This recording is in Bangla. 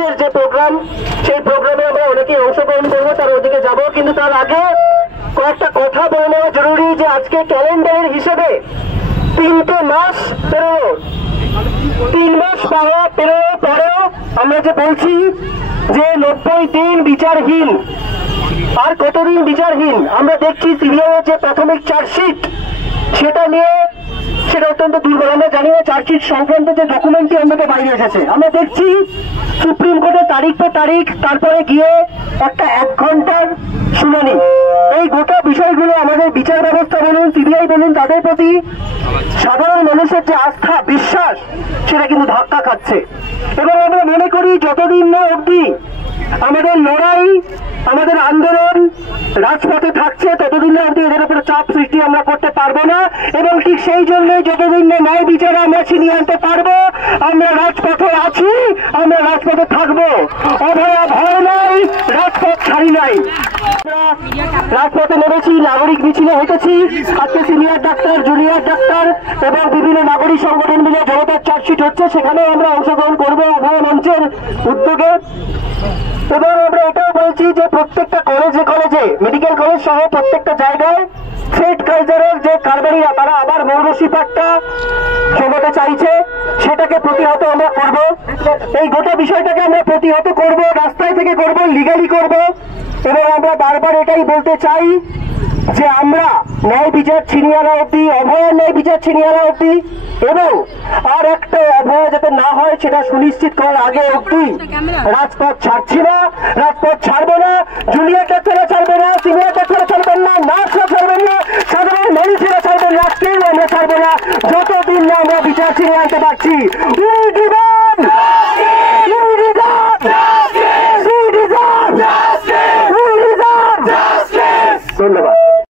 মঞ্চের যে প্রোগ্রাম, সেই প্রোগ্রামে আমরা অনেকেই অংশগ্রহণ করবো, তার ওদিকে যাবো। কিন্তু তার আগে কয়েকটা কথা বলে নেওয়া জরুরি যে আজকে ক্যালেন্ডারের হিসেবে 3টে মাস পেরোলো, 3 মাস পেরোনোর পরেও আমরা যে বলছি যে 90 দিন বিচারহীন। আর কতদিন বিচারহীন? আমরা দেখছি সিবিআই এর যে প্রাথমিক চার্জশিট, সেটা অত্যন্ত দুর্বল। আমরা জানি না চার্জশিট সংক্রান্ত যে ডকুমেন্টটি আমাদের বাইরে এসেছে। আমরা দেখছি সুপ্রিম কোর্টে তারিখ পর তারিখ, তারপরে গিয়ে একটা 1 ঘন্টার শুনানি। এই গোটা বিষয়গুলো আমাদের বিচার ব্যবস্থা বলুন, সিবিআই বলুন, তাদের প্রতি সাধারণ মানুষের যে আস্থা, বিশ্বাস, সেটা কিন্তু ধাক্কা খাচ্ছে। এবং আমরা মনে করি যতদিন না অবধি আমাদের লড়াই, আমাদের আন্দোলন রাজপথে থাকছে, ততদিন না অবধি এদের উপরে চাপ সৃষ্টি আমরা করতে পারবো না। এবং ঠিক সেই জন্যই যতদিন না ন্যায় বিচার আমরা ছিনিয়ে আনতে পারবো, আমরা রাজপথে আছি, আমরা রাজপথে থাকবো। অভয়া ভয় নাই, রাজপথ ছাড়ি নাই। রাজপথে নেমেছি, নাগরিক মিছিলে হেঁটেছি। আজকে সিনিয়র ডাক্তার, জুনিয়র ডাক্তার এবং বিভিন্ন নাগরিক সংগঠন মিলে জনতার চার্জশিট হচ্ছে, সেখানেও আমরা অংশগ্রহণ করবো উভয় মঞ্চের উদ্যোগে। এবং আমরা এটাও বলছি যে প্রত্যেকটা কলেজে, মেডিকেল কলেজ সহ প্রত্যেকটা জায়গায় থ্রেড কালচারের যে কারবারিরা, তারা আবার মৌরসি পাট্টা জমাতে চাইছে, সেটাকে প্রতিহত আমরা করব। এই গোটা বিষয়টাকে আমরা প্রতিহত করব, রাস্তায় থেকে করব, লিগালি করব। এবং আমরা বারবার এটাই বলতে চাই যে আমরা ন্যায় বিচার ছিনিয়ে আনা অবধি, অভয়ের ন্যায় বিচার ছিনিয়ে আনা অবধি, এবং আর একটা অভয় যাতে না হয় সেটা সুনিশ্চিত করার আগে অবধি রাজপথ ছাড়ছি না, রাজপথ ছাড়বো না। জুনিয়র ডাক্তাররা ছাড়বে না, সিনিয়র ডাক্তাররা ছাড়বেন না, নার্সরা ছাড়বেন না, সাধারণ মানুষেরা ছাড়বেন না, কেউ আমরা ছাড়বো না যতদিন না আমরা বিচার ছিনিয়ে আনতে পারছি।